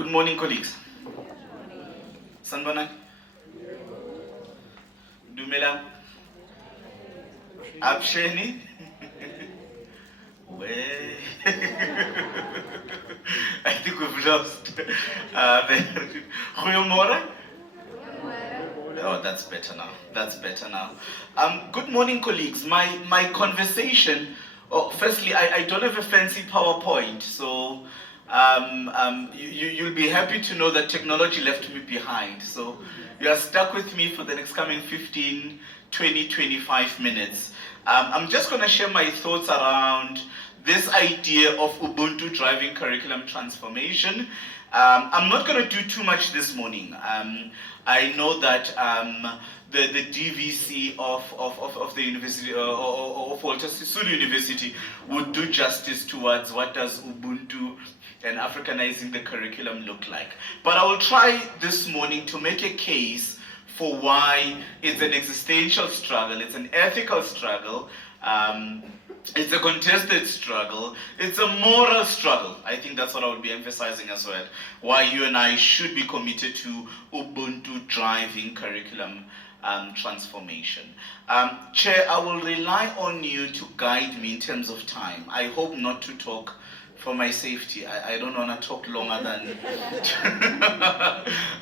Good morning, colleagues. Sanbonani? Dumelang? Absheni? I think we've lost. Goeiemorgen? Oh, that's better now. That's better now. Good morning, colleagues. My conversation. Firstly, I don't have a fancy PowerPoint, so you'll be happy to know that technology left me behind. So you are stuck with me for the next coming 15, 20, 25 minutes. I'm just going to share my thoughts around this idea of Ubuntu driving curriculum transformation. I'm not going to do too much this morning. I know that the DVC of the University of Walter Sisulu University would do justice towards what does Ubuntu and Africanizing the curriculum look like. But I will try this morning to make a case for why it's an existential struggle, it's an ethical struggle, it's a contested struggle, it's a moral struggle. I think that's what I would be emphasizing as well. Why you and I should be committed to Ubuntu driving curriculum transformation. Chair, I will rely on you to guide me in terms of time. I hope not to talk for my safety. I don't want to talk longer than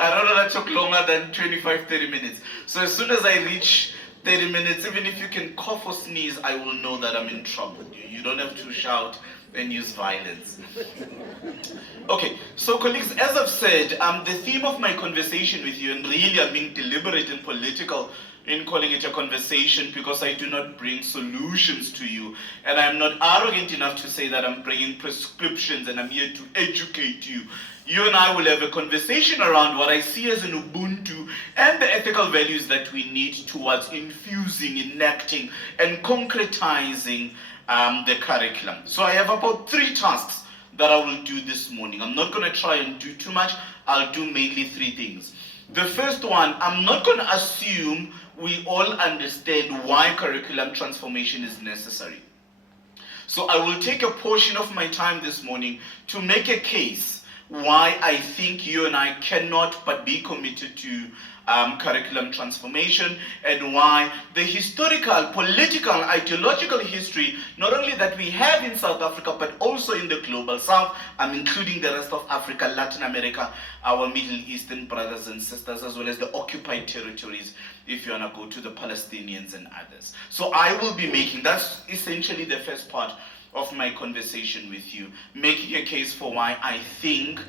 I don't want to talk longer than 25, 30 minutes. So as soon as I reach 30 minutes, even if you can cough or sneeze, I will know that I'm in trouble. You don't have to shout and use violence. Okay, so colleagues, as I've said, the theme of my conversation with you, and really I'm being deliberate and political in calling it a conversation because I do not bring solutions to you, and I'm not arrogant enough to say that I'm bringing prescriptions and I'm here to educate you. You and I will have a conversation around what I see as an Ubuntu and the ethical values that we need towards infusing, enacting, and concretizing the curriculum. So I have about 3 tasks that I will do this morning. I'm not going to try and do too much. I'll do mainly 3 things. The first one, I'm not going to assume we all understand why curriculum transformation is necessary. So I will take a portion of my time this morning to make a case why I think you and I cannot but be committed to curriculum transformation, and why the historical, political, ideological history, not only that we have in South Africa, but also in the global South, I'm including the rest of Africa, Latin America, our Middle Eastern brothers and sisters, as well as the occupied territories, if you want to go to the Palestinians and others. So I will be making, that's essentially the first part of my conversation with you, making a case for why I think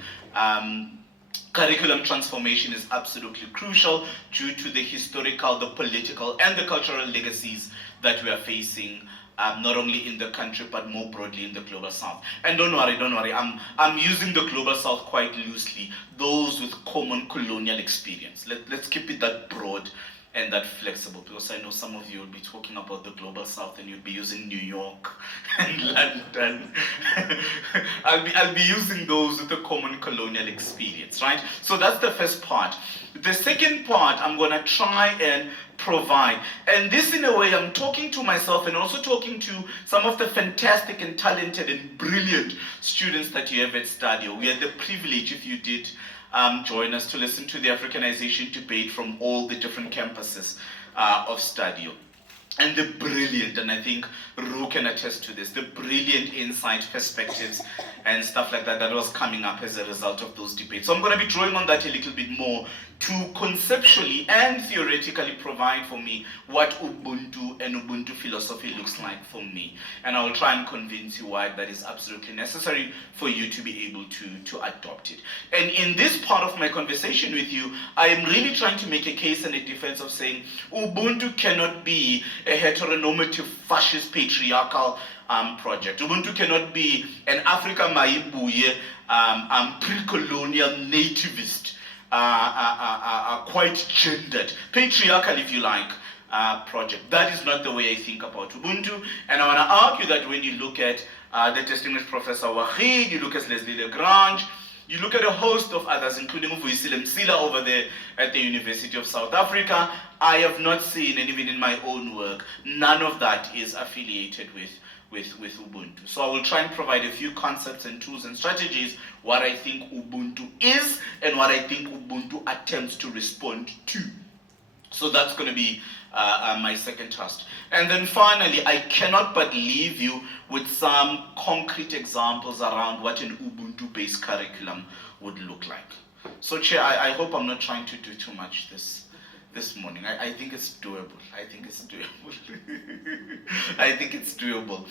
curriculum transformation is absolutely crucial due to the historical, the political, and the cultural legacies that we are facing, not only in the country, but more broadly in the global South. And don't worry, I'm using the global South quite loosely, those with common colonial experience. Let's keep it that broad and that flexible, because I know some of you will be talking about the global South and you'll be using New York and London. I'll be using those with a common colonial experience, right? So that's the first part. The second part, I'm going to try and provide, and this in a way I'm talking to myself and also talking to some of the fantastic and talented and brilliant students that you have at STADIO. We had the privilege, if you did join us, to listen to the Africanization debate from all the different campuses of STADIO. And the brilliant, and I think Ru can attest to this, the brilliant insight, perspectives, and stuff like that was coming up as a result of those debates. So I'm going to be drawing on that a little bit more to conceptually and theoretically provide for me what Ubuntu and Ubuntu philosophy looks like for me. And I will try and convince you why that is absolutely necessary for you to be able to adopt it. And in this part of my conversation with you, I am really trying to make a case and a defense of saying Ubuntu cannot be a heteronormative, fascist, patriarchal project. Ubuntu cannot be an Africa Maibuye, pre-colonial, nativist, quite gendered, patriarchal, if you like, project. That is not the way I think about Ubuntu. And I want to argue that when you look at the distinguished Professor Wahid, you look at Leslie Lagrange, you look at a host of others, including Vuyisile Msila over there at the University of South Africa, I have not seen, and even in my own work, none of that is affiliated with Ubuntu. So I will try and provide a few concepts and tools and strategies, what I think Ubuntu is and what I think Ubuntu attempts to respond to. So that's going to be my second task. And then finally, I cannot but leave you with some concrete examples around what an Ubuntu-based curriculum would look like. So Chair, I hope I'm not trying to do too much this morning. I think it's doable. I think it's doable. I think it's doable.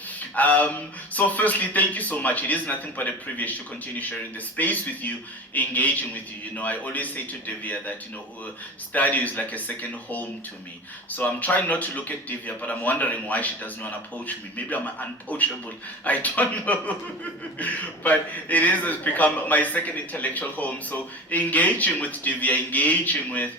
So firstly, thank you so much. It is nothing but a privilege to continue sharing the space with you, engaging with you. You know, I always say to Divya that, you know, STADIO is like a second home to me. So I'm trying not to look at Divya, but I'm wondering why she doesn't want to poach me. Maybe I'm unpoachable. I don't know. But it has become my second intellectual home. So engaging with Divya, engaging with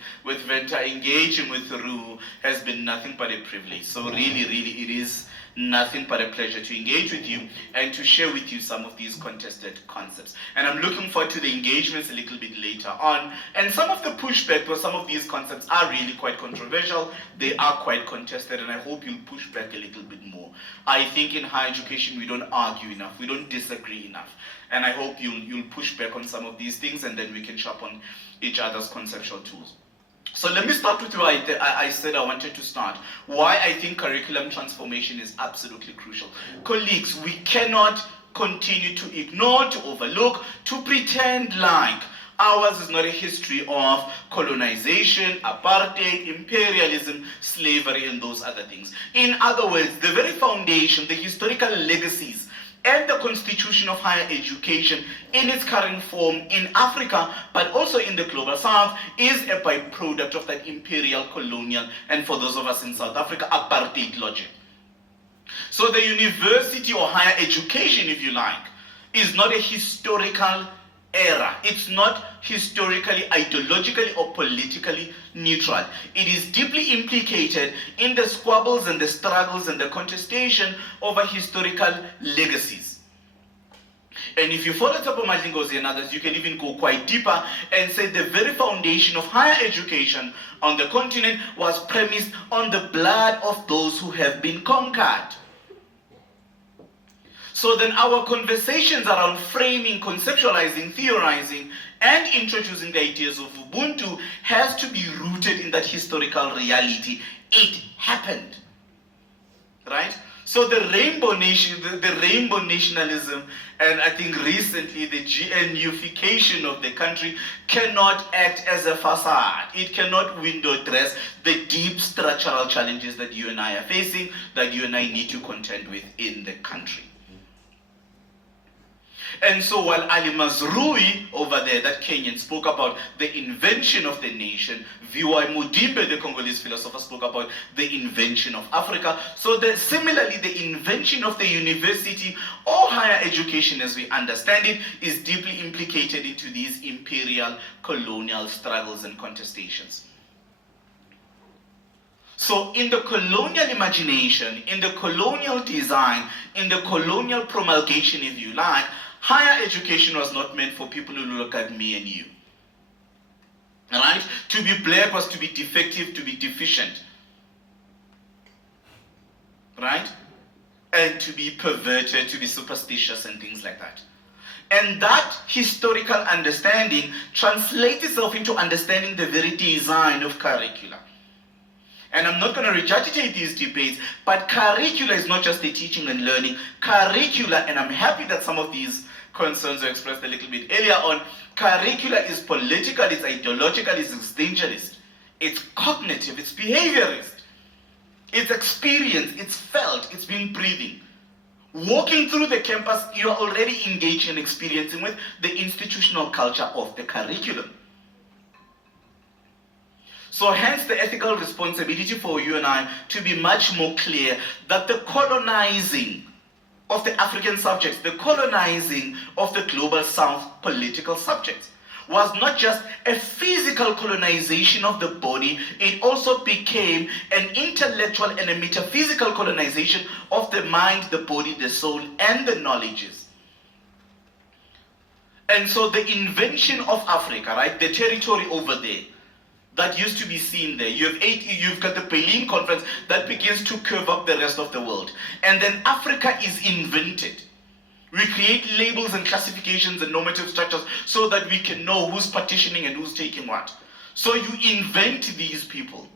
Venta, engaging with Roo has been nothing but a privilege. So really, it is nothing but a pleasure to engage with you and to share with you some of these contested concepts. And I'm looking forward to the engagements a little bit later on. And some of the pushback for some of these concepts are really quite controversial. They are quite contested, and I hope you'll push back a little bit more. I think in higher education we don't argue enough, we don't disagree enough. And I hope you'll push back on some of these things, and then we can sharpen each other's conceptual tools. So let me start with why I said I wanted to start. Why I think curriculum transformation is absolutely crucial. Colleagues, we cannot continue to ignore, to overlook, to pretend like ours is not a history of colonization, apartheid, imperialism, slavery, and those other things. In other words, the very foundation, the historical legacies, and the constitution of higher education in its current form in Africa, but also in the global south, is a byproduct of that imperial, colonial, and for those of us in South Africa, apartheid logic. So the university or higher education, if you like, is not a historical era. It's not historically, ideologically, or politically neutral. It is deeply implicated in the squabbles and the struggles and the contestation over historical legacies. And if you follow Tsapo Madlingozi and others, you can even go quite deeper and say the very foundation of higher education on the continent was premised on the blood of those who have been conquered. So then our conversations around framing, conceptualizing, theorizing, and introducing the ideas of Ubuntu has to be rooted in that historical reality. It happened, right? So the rainbow nation, the rainbow nationalism, and I think recently the GNUification of the country cannot act as a facade. It cannot window dress the deep structural challenges that you and I are facing, that you and I need to contend with in the country. And so while Ali Mazrui over there, that Kenyan, spoke about the invention of the nation, V.Y. Mudimbe, the Congolese philosopher, spoke about the invention of Africa. So similarly, the invention of the university or higher education as we understand it is deeply implicated into these imperial colonial struggles and contestations. So in the colonial imagination, in the colonial design, in the colonial promulgation, if you like, higher education was not meant for people who look like me and you. Right? To be black was to be defective, to be deficient. Right? And to be perverted, to be superstitious and things like that. And that historical understanding translates itself into understanding the very design of curricula. And I'm not going to regurgitate these debates, but curricula is not just the teaching and learning. Curricula, and I'm happy that some of these concerns were expressed a little bit earlier on, curricula is political, it's ideological, it's existentialist, it's cognitive, it's behaviorist, it's experience, it's felt, it's been breathing. Walking through the campus, you're already engaged and experiencing with the institutional culture of the curriculum. So hence the ethical responsibility for you and I to be much more clear that the colonizing of the African subjects, the colonizing of the global south political subjects was not just a physical colonization of the body, it also became an intellectual and a metaphysical colonization of the mind, the body, the soul, and the knowledges. And so the invention of Africa, right, the territory over there, that used to be seen there. You've got the Berlin Conference that begins to curve up the rest of the world. And then Africa is invented. We create labels and classifications and normative structures so that we can know who's partitioning and who's taking what. So you invent these people.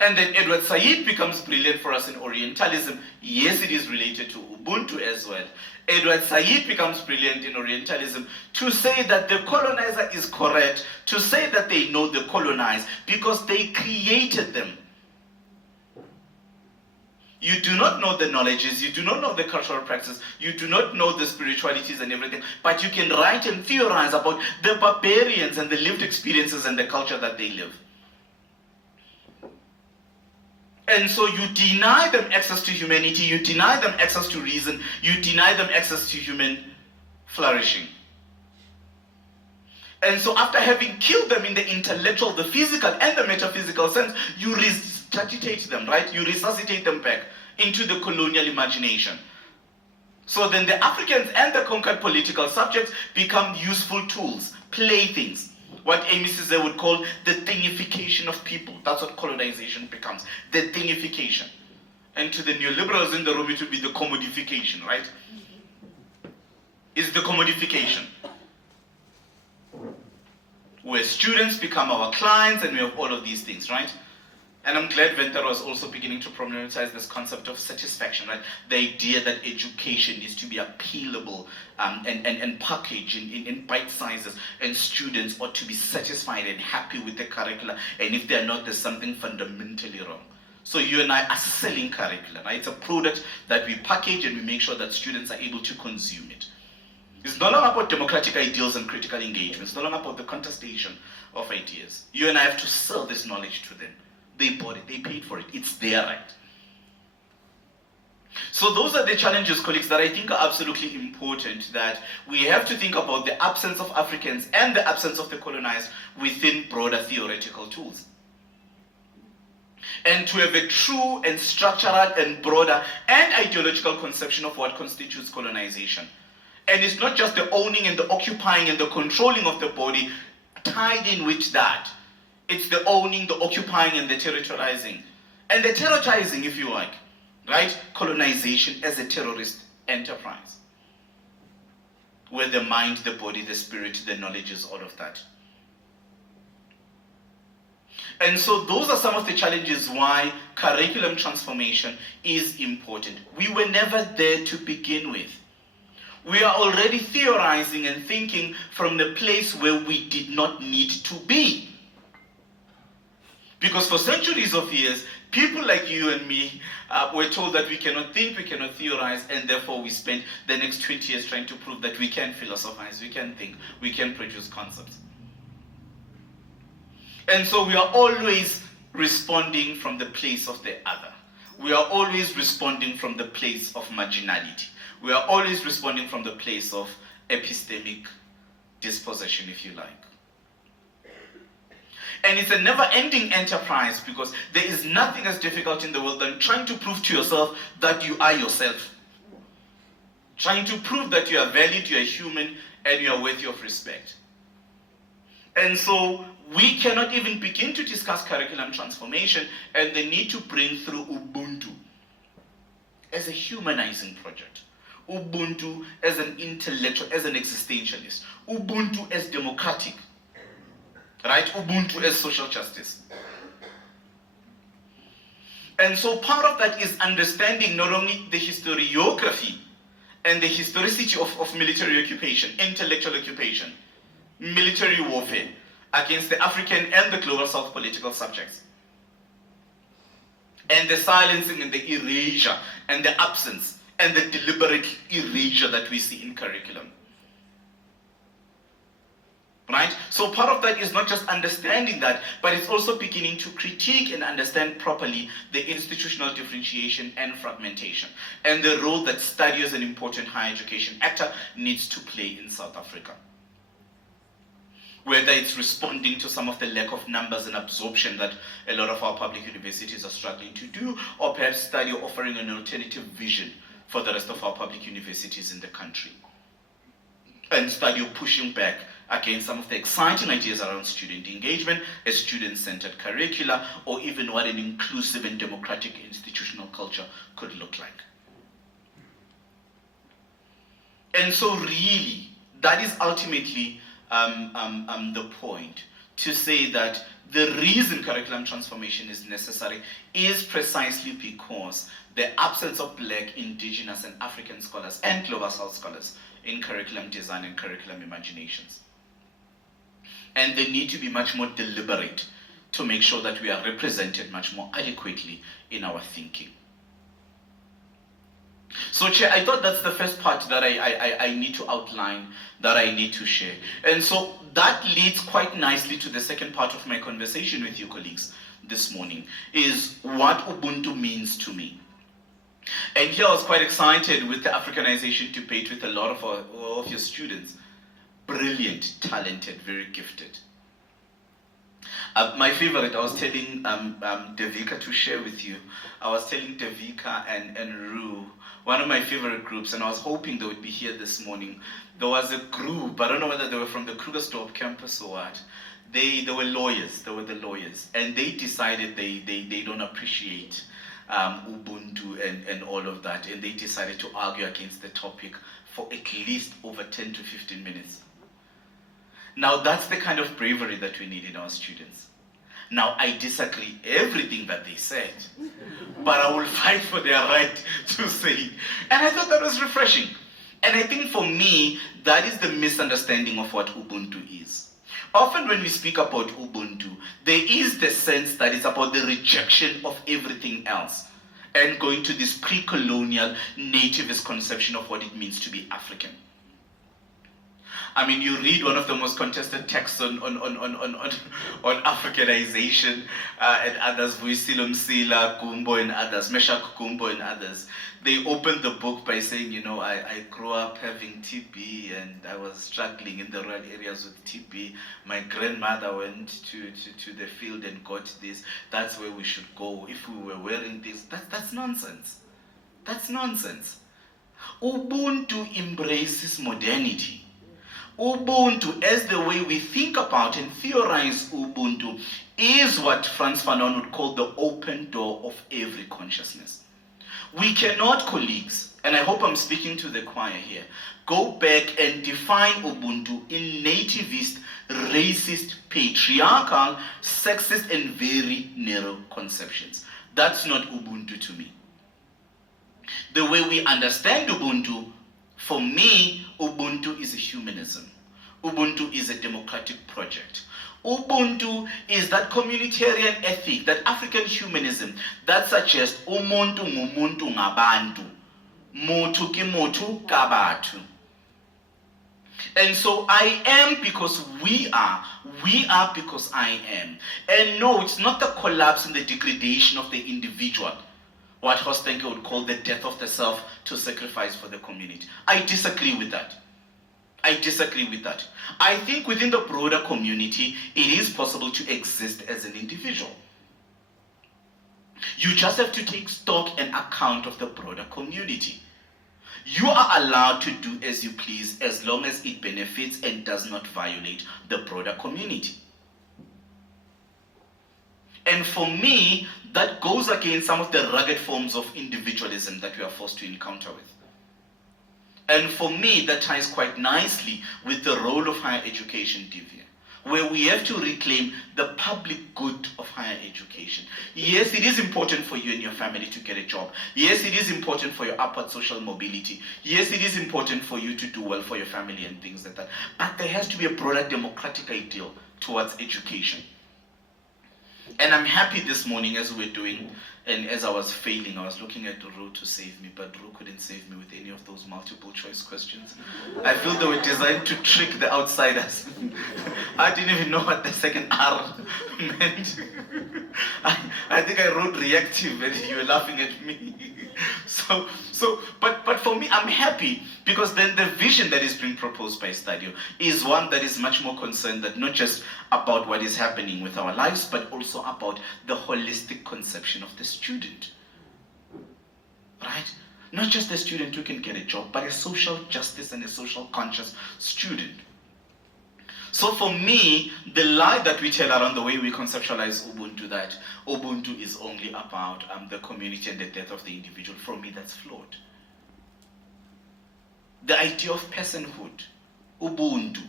And then Edward Said becomes brilliant for us in Orientalism. Yes, it is related to Ubuntu as well. Edward Said becomes brilliant in Orientalism to say that the colonizer is correct, to say that they know the colonized because they created them. You do not know the knowledges, you do not know the cultural practices, you do not know the spiritualities and everything, but you can write and theorize about the barbarians and the lived experiences and the culture that they live. And so you deny them access to humanity, you deny them access to reason, you deny them access to human flourishing. And so after having killed them in the intellectual, the physical, and the metaphysical sense, you resuscitate them, right? You resuscitate them back into the colonial imagination. So then the Africans and the conquered political subjects become useful tools, playthings. What Amy Césaire would call the thingification of people. That's what colonization becomes, the thingification. And to the neoliberals in the room, it would be the commodification, right? It's the commodification. Where students become our clients and we have all of these things, right? And I'm glad Venter was also beginning to problematize this concept of satisfaction, right? The idea that education needs to be appealable and packaged in bite sizes, and students ought to be satisfied and happy with the curricula, and if they're not, there's something fundamentally wrong. So you and I are selling curricula, right? It's a product that we package and we make sure that students are able to consume it. It's no longer about democratic ideals and critical engagement. It's no longer about the contestation of ideas. You and I have to sell this knowledge to them. They bought it, they paid for it, it's their right. So those are the challenges, colleagues, that I think are absolutely important, that we have to think about the absence of Africans and the absence of the colonized within broader theoretical tools. And to have a true and structural and broader and ideological conception of what constitutes colonization. And it's not just the owning and the occupying and the controlling of the body tied in with that. It's the owning, the occupying, and the territorializing. And the terrorizing, if you like, right? Colonization as a terrorist enterprise. Where the mind, the body, the spirit, the knowledge is all of that. And so those are some of the challenges why curriculum transformation is important. We were never there to begin with. We are already theorizing and thinking from the place where we did not need to be. Because for centuries of years, people like you and me were told that we cannot think, we cannot theorize, and therefore we spent the next 20 years trying to prove that we can philosophize, we can think, we can produce concepts. And so we are always responding from the place of the other. We are always responding from the place of marginality. We are always responding from the place of epistemic dispossession, if you like. And it's a never-ending enterprise, because there is nothing as difficult in the world than trying to prove to yourself that you are yourself. Trying to prove that you are valid, you are human, and you are worthy of respect. And so we cannot even begin to discuss curriculum transformation and the need to bring through Ubuntu as a humanizing project. Ubuntu as an intellectual, as an existentialist. Ubuntu as democratic. Right? Ubuntu as social justice. And so part of that is understanding not only the historiography and the historicity of military occupation, intellectual occupation, military warfare against the African and the global South political subjects, and the silencing and the erasure and the absence and the deliberate erasure that we see in curriculum. Right? So part of that is not just understanding that, but it's also beginning to critique and understand properly the institutional differentiation and fragmentation, and the role that STADIO as an important higher education actor needs to play in South Africa. Whether it's responding to some of the lack of numbers and absorption that a lot of our public universities are struggling to do, or perhaps STADIO offering an alternative vision for the rest of our public universities in the country. And STADIO pushing back Again, some of the exciting ideas around student engagement, a student-centered curricula, or even what an inclusive and democratic institutional culture could look like. And so really, that is ultimately the point, to say that the reason curriculum transformation is necessary is precisely because the absence of Black, Indigenous, and African scholars and Global South scholars in curriculum design and curriculum imaginations. And they need to be much more deliberate to make sure that we are represented much more adequately in our thinking. So, Chair, I thought that's the first part that I need to outline, that I need to share. And so that leads quite nicely to the second part of my conversation with you colleagues this morning, is what Ubuntu means to me. And here I was quite excited with the Africanization debate with a lot of your students. Brilliant, talented, very gifted. My favorite, I was telling Devika to share with you. I was telling Devika and Rue, one of my favorite groups, and I was hoping they would be here this morning. There was a group, I don't know whether they were from the Krugersdorp campus or what. They were lawyers, they were the lawyers, and they decided they don't appreciate Ubuntu and all of that, and they decided to argue against the topic for at least over 10 to 15 minutes. Now that's the kind of bravery that we need in our students. Now I disagree everything that they said, but I will fight for their right to say it. And I thought that was refreshing. And I think for me, that is the misunderstanding of what Ubuntu is. Often when we speak about Ubuntu, there is the sense that it's about the rejection of everything else and going to this pre-colonial nativist conception of what it means to be African. I mean, you read one of the most contested texts on Africanization and others, Vuyisile Msila, Gumbo and others, Meshach Gumbo and others. They open the book by saying, you know, I grew up having TB and I was struggling in the rural areas with TB. My grandmother went to the field and got this. That's where we should go. If we were wearing this, that's nonsense. That's nonsense. Ubuntu embraces modernity. Ubuntu, as the way we think about and theorize Ubuntu, is what Frantz Fanon would call the open door of every consciousness. We cannot, colleagues, and I hope I'm speaking to the choir here, go back and define Ubuntu in nativist, racist, patriarchal, sexist, and very narrow conceptions. That's not Ubuntu to me. The way we understand Ubuntu, for me, Ubuntu is a humanism. Ubuntu is a democratic project. Ubuntu is that communitarian ethic, that African humanism that suggests umuntu ngumuntu ngabantu, mutu ki mutu kabatu. And so I am because we are because I am. And no, it's not the collapse and the degradation of the individual, what Hostenke would call the death of the self to sacrifice for the community. I disagree with that. I disagree with that. I think within the broader community, it is possible to exist as an individual. You just have to take stock and account of the broader community. You are allowed to do as you please as long as it benefits and does not violate the broader community. And for me, that goes against some of the rugged forms of individualism that we are forced to encounter with. And for me, that ties quite nicely with the role of higher education, Divya, where we have to reclaim the public good of higher education. Yes, it is important for you and your family to get a job. Yes, it is important for your upward social mobility. Yes, it is important for you to do well for your family and things like that. But there has to be a broader democratic ideal towards education. And I'm happy this morning as we're doing, and as I was failing, I was looking at Rue to save me, but Rue couldn't save me with any of those multiple choice questions. I feel they were designed to trick the outsiders. I didn't even know what the second R meant. I think I wrote reactive and you were laughing at me. But for me, I'm happy because then the vision that is being proposed by STADIO is one that is much more concerned that not just about what is happening with our lives, but also about the holistic conception of the student. Right? Not just the student who can get a job, but a social justice and a social conscious student. So for me, the lie that we tell around the way we conceptualize Ubuntu, that Ubuntu is only about the community and the death of the individual, for me that's flawed. The idea of personhood, Ubuntu,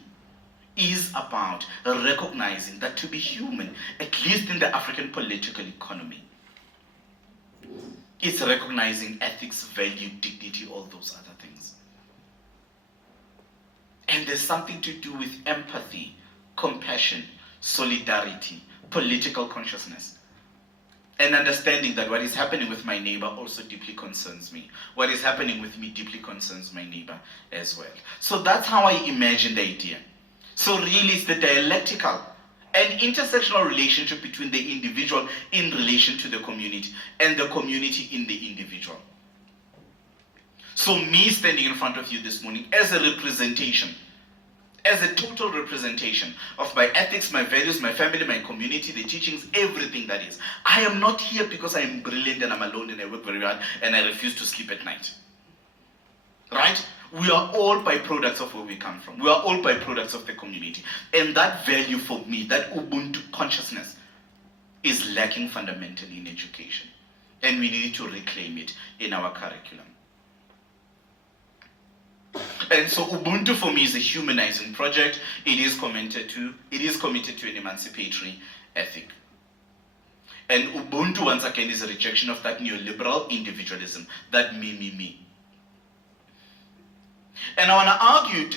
is about recognizing that to be human, at least in the African political economy, it's recognizing ethics, value, dignity, all those other things. And there's something to do with empathy, compassion, solidarity, political consciousness, and understanding that what is happening with my neighbor also deeply concerns me. What is happening with me deeply concerns my neighbor as well. So that's how I imagine the idea. So really it's the dialectical and intersectional relationship between the individual in relation to the community and the community in the individual. So me standing in front of you this morning as a representation, as a total representation of my ethics, my values, my family, my community, the teachings, everything that is. I am not here because I am brilliant and I'm alone and I work very hard and I refuse to sleep at night. Right? We are all byproducts of where we come from. We are all byproducts of the community. And that value for me, that Ubuntu consciousness, is lacking fundamentally in education. And we need to reclaim it in our curriculum. And so Ubuntu for me is a humanizing project. It is committed to an emancipatory ethic. And Ubuntu, once again, is a rejection of that neoliberal individualism, that me. And I want to argue,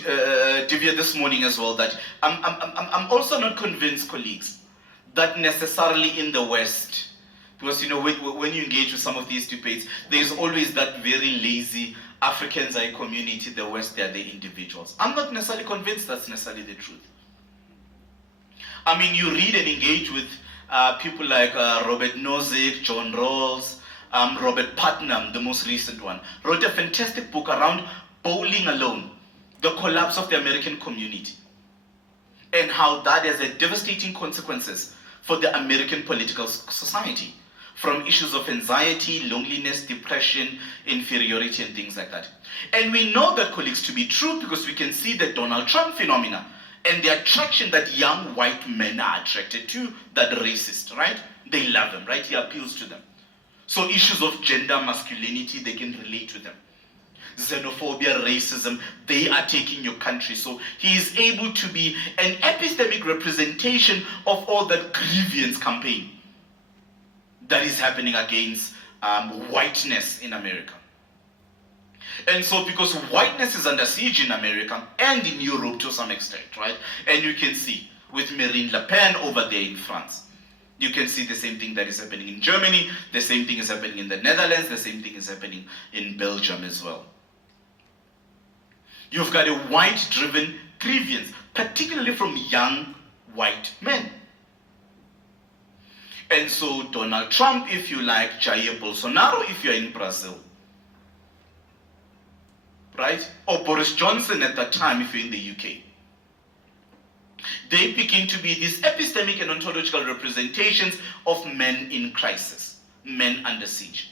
Divya, this morning as well, that I'm also not convinced, colleagues, that necessarily in the West, because when you engage with some of these debates, there's always that very lazy Africans are a community, the West they are the individuals. I'm not necessarily convinced that's necessarily the truth. I mean, you read and engage with people like Robert Nozick, John Rawls, Robert Putnam, the most recent one, wrote a fantastic book around bowling alone, the collapse of the American community, and how that has a devastating consequences for the American political society, from issues of anxiety, loneliness, depression, inferiority, and things like that. And we know that, colleagues, to be true because we can see the Donald Trump phenomena and the attraction that young white men are attracted to, that racist, right? They love him, right? He appeals to them. So issues of gender, masculinity, they can relate to them. Xenophobia, racism, they are taking your country. So he is able to be an epistemic representation of all that grievance campaign that is happening against whiteness in America. And so because whiteness is under siege in America and in Europe to some extent, right? And you can see with Marine Le Pen over there in France. You can see the same thing that is happening in Germany, the same thing is happening in the Netherlands, the same thing is happening in Belgium as well. You've got a white-driven grievance, particularly from young white men. And so Donald Trump, if you like, Jair Bolsonaro, if you're in Brazil, right? Or Boris Johnson at that time, if you're in the UK. They begin to be these epistemic and ontological representations of men in crisis, men under siege.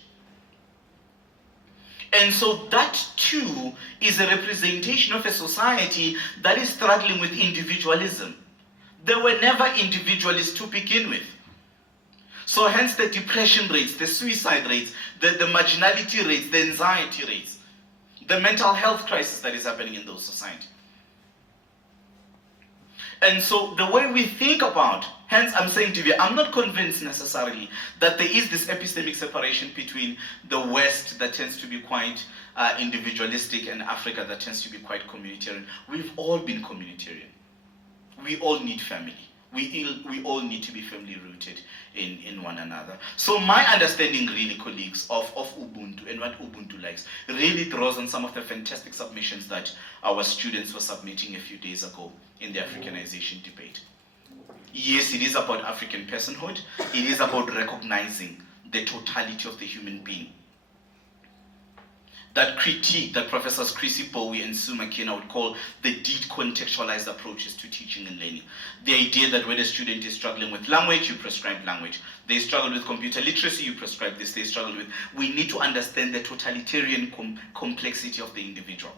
And so that too is a representation of a society that is struggling with individualism. They were never individualists to begin with. So hence the depression rates, the suicide rates, the marginality rates, the anxiety rates, the mental health crisis that is happening in those societies. And so the way we think about, hence I'm saying to you, I'm not convinced necessarily that there is this epistemic separation between the West that tends to be quite individualistic and Africa that tends to be quite communitarian. We've all been communitarian. We all need family. We all need to be family rooted in one another. So my understanding really, colleagues, of Ubuntu and what Ubuntu likes really draws on some of the fantastic submissions that our students were submitting a few days ago in the Africanization debate. Yes, it is about African personhood. It is about recognizing the totality of the human being. That critique that Professors Chrissy Bowie and Sue McKenna would call the decontextualized approaches to teaching and learning. The idea that when a student is struggling with language, you prescribe language. They struggle with computer literacy, you prescribe this. They struggle with... We need to understand the totalitarian complexity of the individual.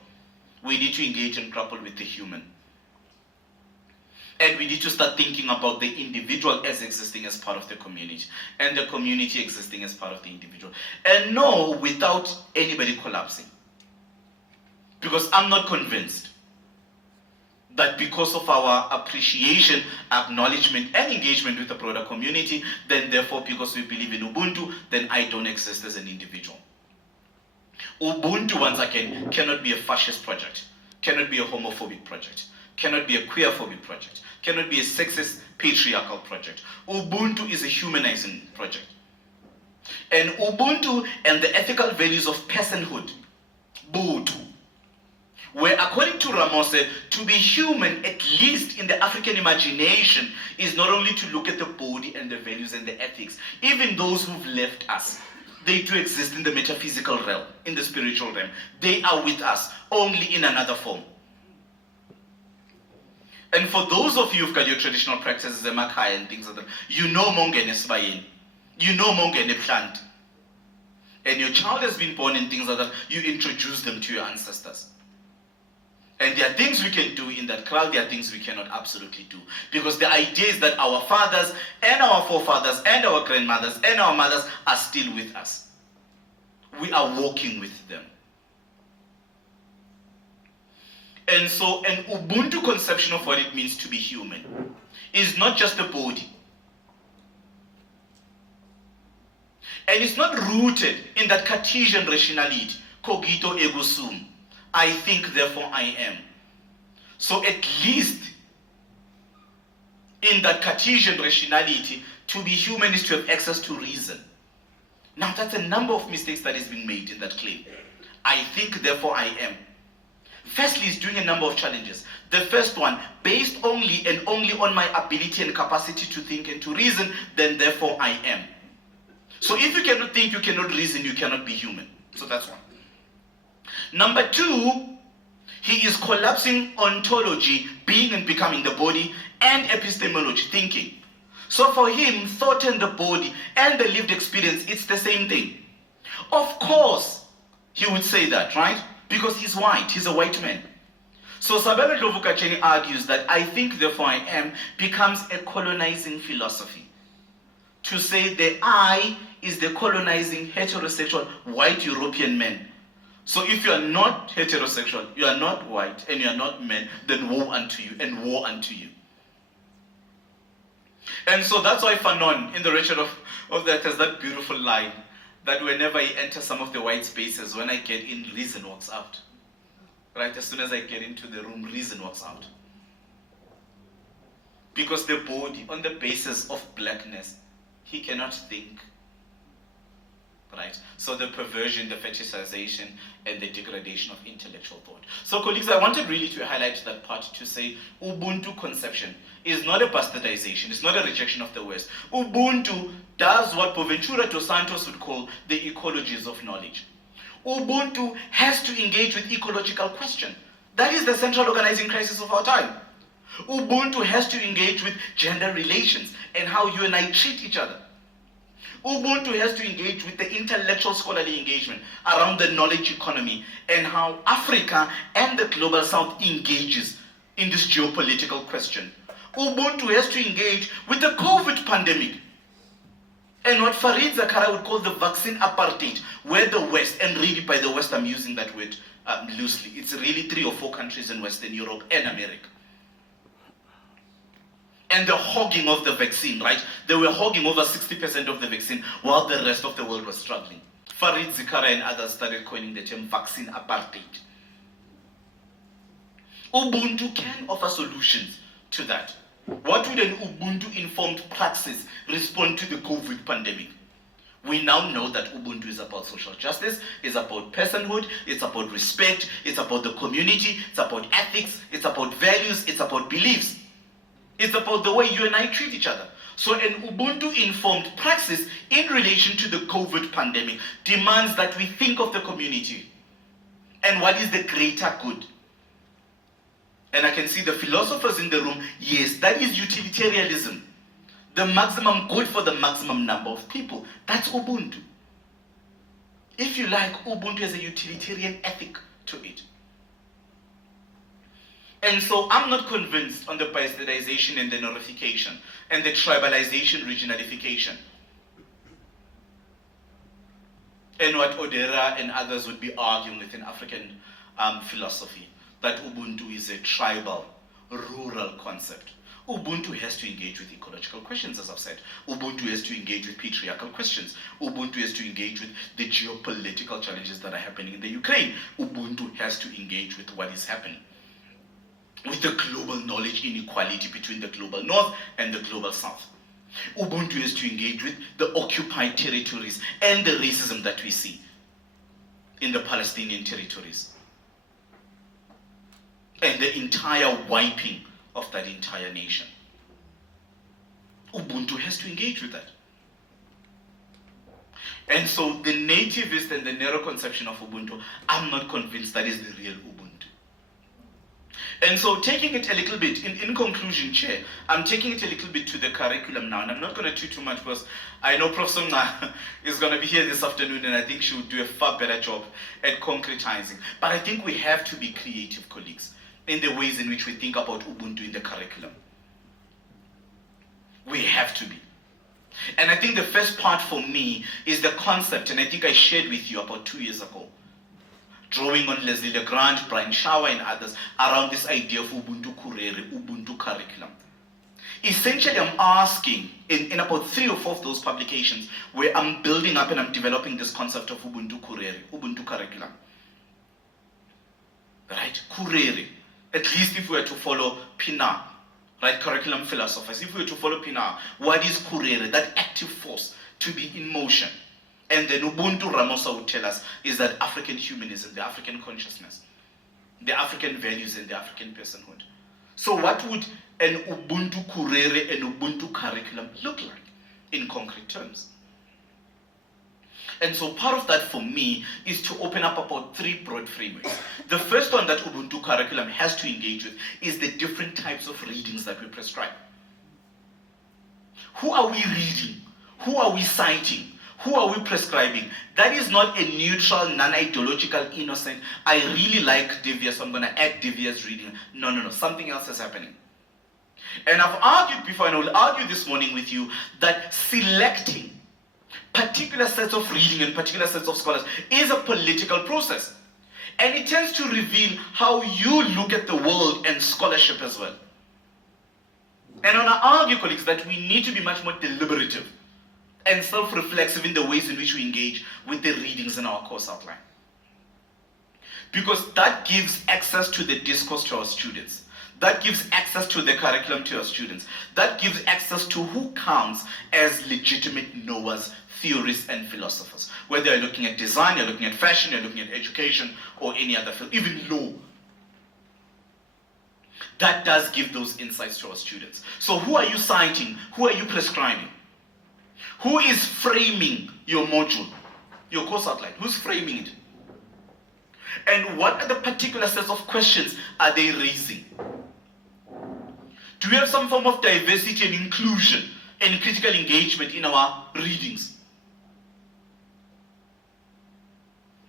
We need to engage and grapple with the human. And we need to start thinking about the individual as existing as part of the community, and the community existing as part of the individual. And no, without anybody collapsing. Because I'm not convinced that because of our appreciation, acknowledgement, and engagement with the broader community, then therefore because we believe in Ubuntu, then I don't exist as an individual. Ubuntu, once again, cannot be a fascist project, cannot be a homophobic project, cannot be a queerphobic project, cannot be a sexist, patriarchal project. Ubuntu is a humanizing project. And Ubuntu and the ethical values of personhood, Ubuntu, where according to Ramose, to be human, at least in the African imagination, is not only to look at the body and the values and the ethics. Even those who've left us, they do exist in the metaphysical realm, in the spiritual realm. They are with us, only in another form. And for those of you who've got your traditional practices, Emakhaya and things like that, you know Mongene Sbayeni, you know Mongene plant. And your child has been born in things like that, you introduce them to your ancestors. And there are things we can do in that crowd, there are things we cannot absolutely do. Because the idea is that our fathers and our forefathers and our grandmothers and our mothers are still with us. We are walking with them. And so an Ubuntu conception of what it means to be human is not just the body. And it's not rooted in that Cartesian rationality, cogito ergo sum. I think, therefore I am. So at least in that Cartesian rationality, to be human is to have access to reason. Now that's a number of mistakes that is being made in that claim. I think, therefore I am. Firstly, it's doing a number of challenges. The first one, based only and only on my ability and capacity to think and to reason, then therefore I am. So if you cannot think, you cannot reason, you cannot be human. So that's one. Number two, he is collapsing ontology, being and becoming the body, and epistemology, thinking. So for him, thought and the body and the lived experience, it's the same thing. Of course, he would say that, right? Because he's white, he's a white man. So Sabelo Dlovukacheni argues that I think, therefore I am, becomes a colonizing philosophy. To say the I is the colonizing heterosexual white European man. So if you are not heterosexual, you are not white, and you are not men, then woe unto you, and woe unto you. And so that's why Fanon, in the Wretched of that, has that beautiful line, that whenever I enter some of the white spaces, when I get in, reason walks out. Right? As soon as I get into the room, reason walks out. Because the body, on the basis of blackness, he cannot think. Right? So the perversion, the fetishization, and the degradation of intellectual thought. So colleagues, I wanted really to highlight that part to say Ubuntu conception is not a bastardization, it's not a rejection of the West. Ubuntu does what Boaventura dos Santos would call the ecologies of knowledge. Ubuntu has to engage with ecological question. That is the central organizing crisis of our time. Ubuntu has to engage with gender relations and how you and I treat each other. Ubuntu has to engage with the intellectual scholarly engagement around the knowledge economy and how Africa and the global south engages in this geopolitical question. Ubuntu has to engage with the COVID pandemic and what Farid Zakara would call the vaccine apartheid, where the West, and really by the West I'm using that word loosely, it's really 3 or 4 countries in Western Europe and America. And the hogging of the vaccine, right? They were hogging over 60% of the vaccine while the rest of the world was struggling. Farid Zakara and others started coining the term vaccine apartheid. Ubuntu can offer solutions to that. What would an Ubuntu-informed praxis respond to the COVID pandemic? We now know that Ubuntu is about social justice, it's about personhood, it's about respect, it's about the community, it's about ethics, it's about values, it's about beliefs. It's about the way you and I treat each other. So an Ubuntu-informed praxis in relation to the COVID pandemic demands that we think of the community and what is the greater good. And I can see the philosophers in the room, yes, that is utilitarianism. The maximum good for the maximum number of people. That's Ubuntu. If you like, Ubuntu has a utilitarian ethic to it. And so I'm not convinced on the bastardization and the Norrification and the tribalization, regionalification. And what Odera and others would be arguing within African philosophy, that Ubuntu is a tribal, rural concept. Ubuntu has to engage with ecological questions, as I've said. Ubuntu has to engage with patriarchal questions. Ubuntu has to engage with the geopolitical challenges that are happening in the Ukraine. Ubuntu has to engage with what is happening, with the global knowledge inequality between the global north and the global south. Ubuntu has to engage with the occupied territories and the racism that we see in the Palestinian territories, and the entire wiping of that entire nation. Ubuntu has to engage with that. And so the nativist and the narrow conception of Ubuntu, I'm not convinced that is the real Ubuntu. And so taking it a little bit, in conclusion, Chair, I'm taking it a little bit to the curriculum now, and I'm not going to do too much because I know Prof Mlamuli is going to be here this afternoon, and I think she would do a far better job at concretizing. But I think we have to be creative, colleagues, in the ways in which we think about Ubuntu in the curriculum. We have to be. And I think the first part for me is the concept, and I think I shared with you about 2 years ago, drawing on Leslie Legrand, Brian Shower, and others, around this idea of Ubuntu Kurere, Ubuntu curriculum. Essentially, I'm asking, in about 3 or 4 of those publications, where I'm building up and I'm developing this concept of Ubuntu Kurere, Ubuntu curriculum. Right? Kurere. At least if we were to follow Pina, right, curriculum philosophers, if we were to follow Pina, what is Kurere? That active force to be in motion. And then Ubuntu, Ramosa would tell us, is that African humanism, the African consciousness, the African values and the African personhood. So what would an Ubuntu Kurere and Ubuntu curriculum look like in concrete terms? And so part of that for me is to open up about 3 broad frameworks. The first one that Ubuntu curriculum has to engage with is the different types of readings that we prescribe. Who are we reading? Who are we citing? Who are we prescribing? That is not a neutral, non-ideological, innocent, I really like devious, so I'm going to add devious reading. No. Something else is happening. And I've argued before, and I will argue this morning with you, that selecting particular sets of reading and particular sets of scholars is a political process. And it tends to reveal how you look at the world and scholarship as well. And I want to argue, colleagues, that we need to be much more deliberative and self-reflexive in the ways in which we engage with the readings in our course outline. Because that gives access to the discourse to our students. That gives access to the curriculum to our students. That gives access to who counts as legitimate knowers, theorists, and philosophers. Whether you're looking at design, you're looking at fashion, you're looking at education, or any other field, even law. That does give those insights to our students. So who are you citing? Who are you prescribing? Who is framing your module, your course outline? Who's framing it? And what are the particular sets of questions are they raising? Do we have some form of diversity and inclusion and critical engagement in our readings?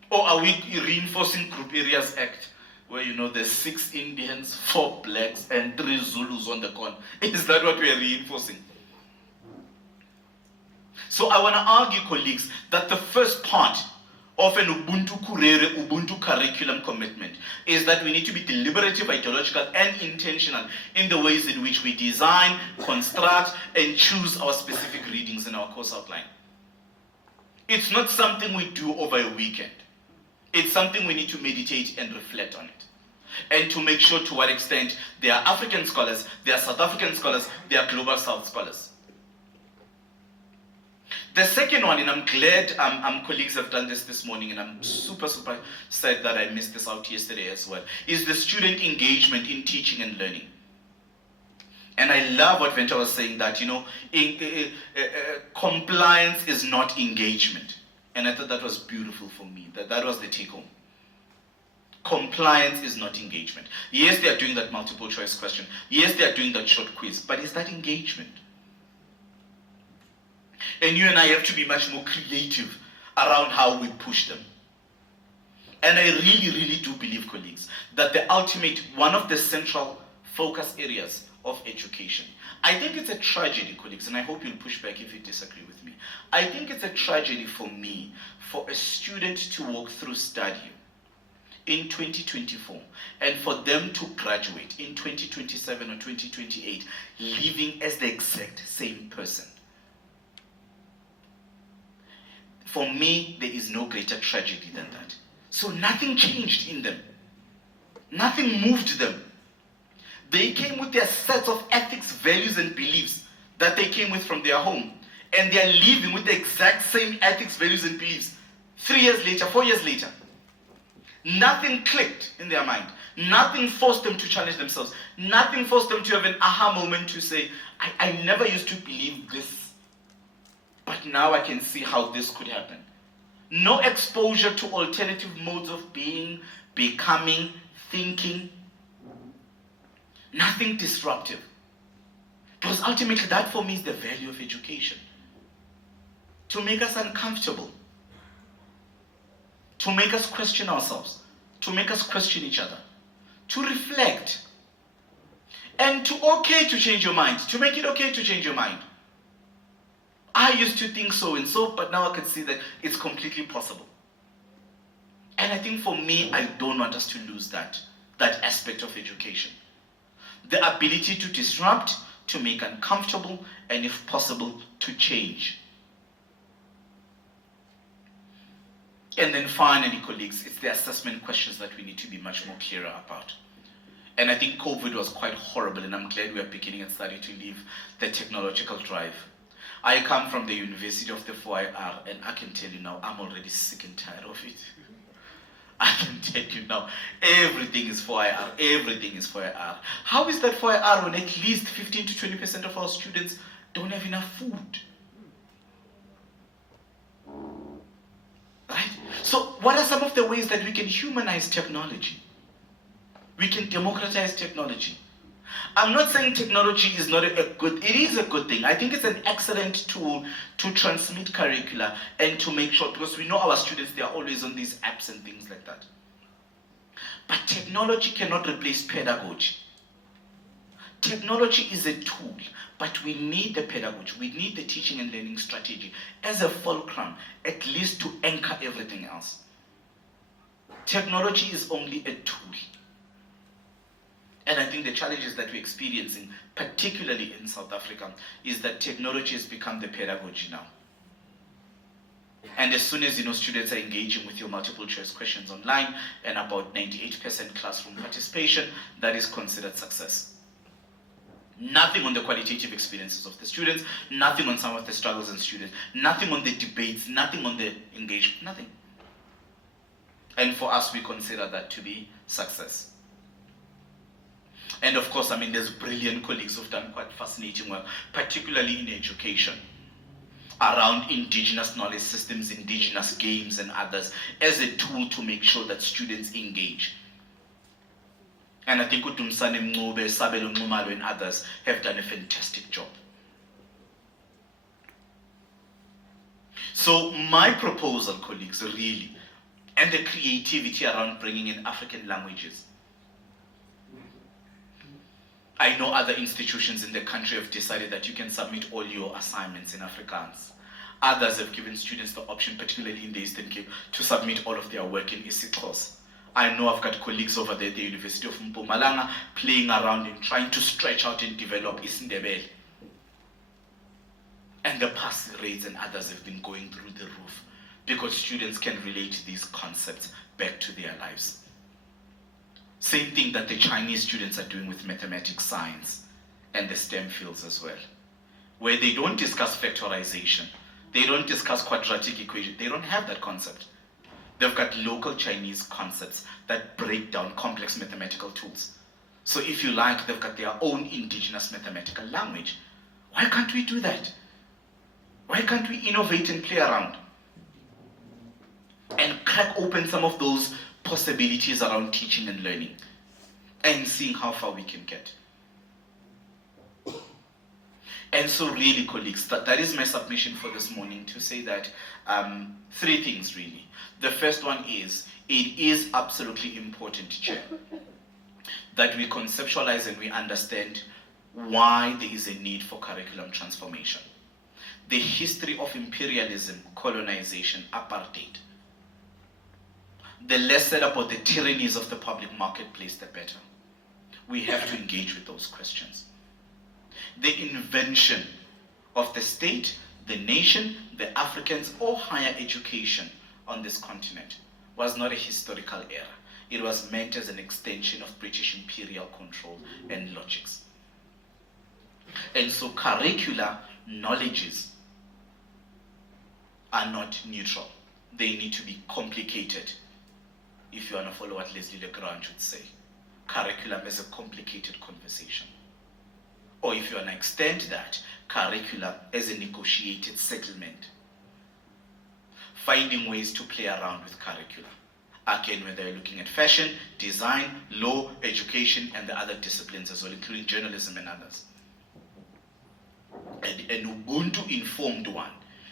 Or are we reinforcing Group Areas Act, where there's 6 Indians, 4 blacks, and 3 Zulus on the corner? Is that what we are reinforcing? So I want to argue, colleagues, that the first part of an Ubuntu Kurere, Ubuntu curriculum commitment is that we need to be deliberative, ideological, and intentional in the ways in which we design, construct, and choose our specific readings in our course outline. It's not something we do over a weekend. It's something we need to meditate and reflect on it. And to make sure to what extent there are African scholars, there are South African scholars, there are Global South scholars. The second one, and I'm glad colleagues have done this morning, and I'm super sad that I missed this out yesterday as well, is the student engagement in teaching and learning. And I love what Venture was saying, that compliance is not engagement. And I thought that was beautiful for me, that was the take home. Compliance is not engagement. Yes, they are doing that multiple choice question. Yes, they are doing that short quiz, but is that engagement? And you and I have to be much more creative around how we push them. And I really, really do believe, colleagues, that the ultimate, one of the central focus areas of education, I think it's a tragedy, colleagues, and I hope you'll push back if you disagree with me. I think it's a tragedy for me, for a student to walk through STADIO in 2024 and for them to graduate in 2027 or 2028 living as the exact same person. For me, there is no greater tragedy than that. So nothing changed in them. Nothing moved them. They came with their sets of ethics, values, and beliefs that they came with from their home. And they are living with the exact same ethics, values, and beliefs 3 years later, 4 years later. Nothing clicked in their mind. Nothing forced them to challenge themselves. Nothing forced them to have an aha moment to say, I never used to believe this, but now I can see how this could happen. No exposure to alternative modes of being, becoming, thinking. Nothing disruptive. Because ultimately that for me is the value of education. To make us uncomfortable. To make us question ourselves. To make us question each other. To reflect. And to change your mind. To make it okay to change your mind. I used to think so and so, but now I can see that it's completely possible. And I think for me, I don't want us to lose that aspect of education. The ability to disrupt, to make uncomfortable, and if possible, to change. And then finally, colleagues, it's the assessment questions that we need to be much more clearer about. And I think COVID was quite horrible, and I'm glad we are beginning at STADIO to leave the technological drive. I come from the University of the 4IR, and I can tell you now, I'm already sick and tired of it. I can tell you now, everything is 4IR, everything is 4IR. How is that 4IR when at least 15 to 20% of our students don't have enough food? Right? So what are some of the ways that we can humanize technology? We can democratize technology. I'm not saying technology is not a good, it is a good thing. I think it's an excellent tool to transmit curricula and to make sure, because we know our students, they are always on these apps and things like that. But technology cannot replace pedagogy. Technology is a tool, but we need the pedagogy, we need the teaching and learning strategy as a fulcrum, at least to anchor everything else. Technology is only a tool. And I think the challenges that we're experiencing, particularly in South Africa, is that technology has become the pedagogy now. And as soon as students are engaging with your multiple choice questions online and about 98% classroom participation, that is considered success. Nothing on the qualitative experiences of the students, nothing on some of the struggles in students, nothing on the debates, nothing on the engagement, nothing. And for us, we consider that to be success. And of course, there's brilliant colleagues who've done quite fascinating work, particularly in education, around indigenous knowledge systems, indigenous games and others, as a tool to make sure that students engage. And I think Utumsane Mncube, Sabelo Nxumalo and others have done a fantastic job. So my proposal, colleagues, really, and the creativity around bringing in African languages. I know other institutions in the country have decided that you can submit all your assignments in Afrikaans. Others have given students the option, particularly in the Eastern Cape, to submit all of their work in isiXhosa. I know I've got colleagues over there at the University of Mpumalanga playing around and trying to stretch out and develop isiNdebele. And the pass rates and others have been going through the roof because students can relate these concepts back to their lives. Same thing that the Chinese students are doing with mathematics, science, and the STEM fields as well, where they don't discuss factorization, they don't discuss quadratic equation, they don't have that concept. They've got local Chinese concepts that break down complex mathematical tools. So if you like, they've got their own indigenous mathematical language. Why can't we do that? Why can't we innovate and play around? And crack open some of those possibilities around teaching and learning and seeing how far we can get. And so really, colleagues, that is my submission for this morning, to say that three things really. The first one is, it is absolutely important, Chair, that we conceptualize and we understand why there is a need for curriculum transformation. The history of imperialism, colonization, apartheid. The less said about the tyrannies of the public marketplace, the better. We have to engage with those questions. The invention of the state, the nation, the Africans, or higher education on this continent was not a historical error. It was meant as an extension of British imperial control and logics. And so curricula knowledges are not neutral. They need to be complicated. If you want to follow what Leslie Legrand would say, curriculum is a complicated conversation. Or if you want to extend that, curriculum as a negotiated settlement. Finding ways to play around with curricula. Again, whether you're looking at fashion, design, law, education, and the other disciplines as well, including journalism and others. And an Ubuntu-informed one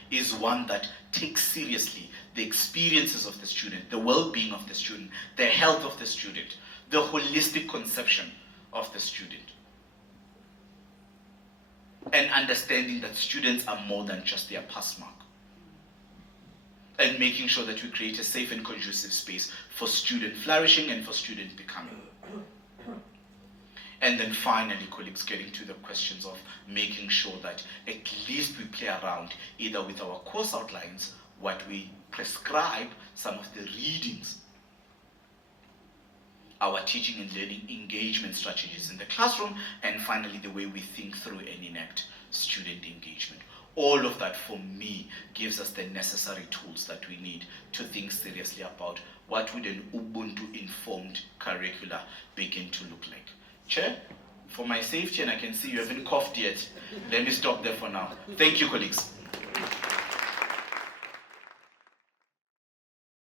is one that takes seriously the experiences of the student, the well-being of the student, the health of the student, the holistic conception of the student. And understanding that students are more than just their pass mark. And making sure that we create a safe and conducive space for student flourishing and for student becoming. And then finally, colleagues, getting to the questions of making sure that at least we play around either with our course outlines, what we prescribe, some of the readings, our teaching and learning engagement strategies in the classroom, and finally the way we think through and enact student engagement. All of that, for me, gives us the necessary tools that we need to think seriously about what would an Ubuntu-informed curricula begin to look like. Chair, for my safety, and I can see you haven't coughed yet, let me stop there for now. Thank you, colleagues.